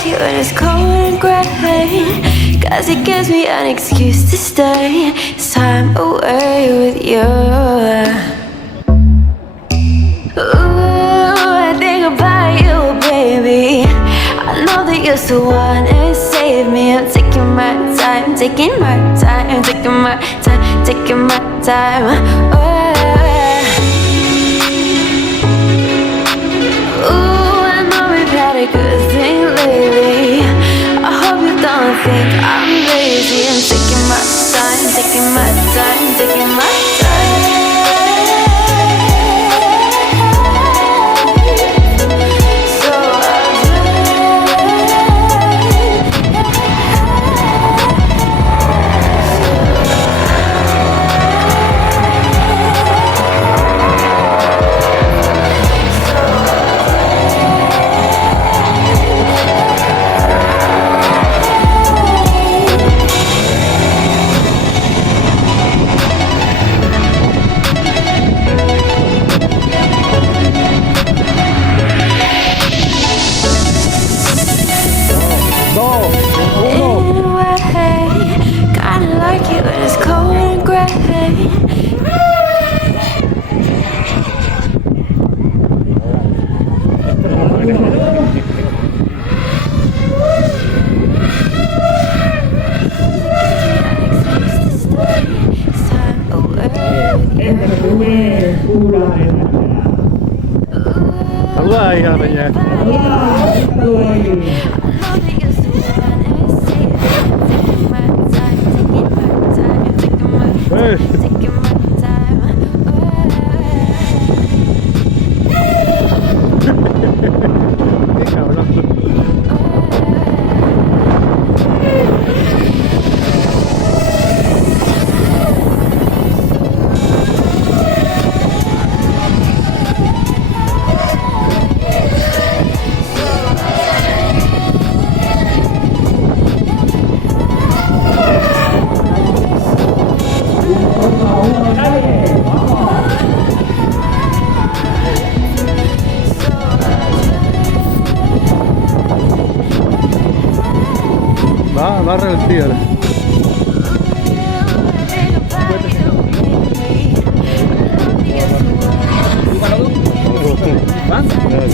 like you when it's cold and grey, 'cause it gives me an excuse to stay. It's time away with you. Ooh, I think about you, baby. I know that you're the one to save me. I'm taking my time, taking my time, taking my time, taking my time. Oh, ooh, I know we've had a good thing lately. I hope you don't think I'm lazy. I'm taking my time, taking my time, taking my time. Hai katanya. Va a revertir ahora.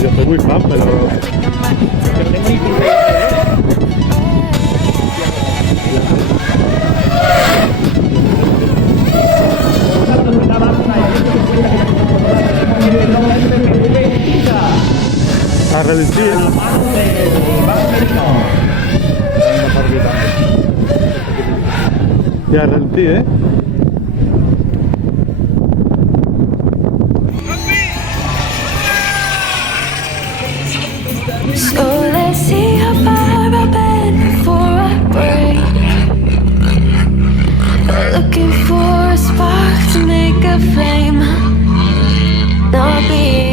Yo soy muy fan, pero... A revertir. Ya ralentí, ¿eh? So let's see how far I've been before I break. Looking for a spark to make a flame. Not be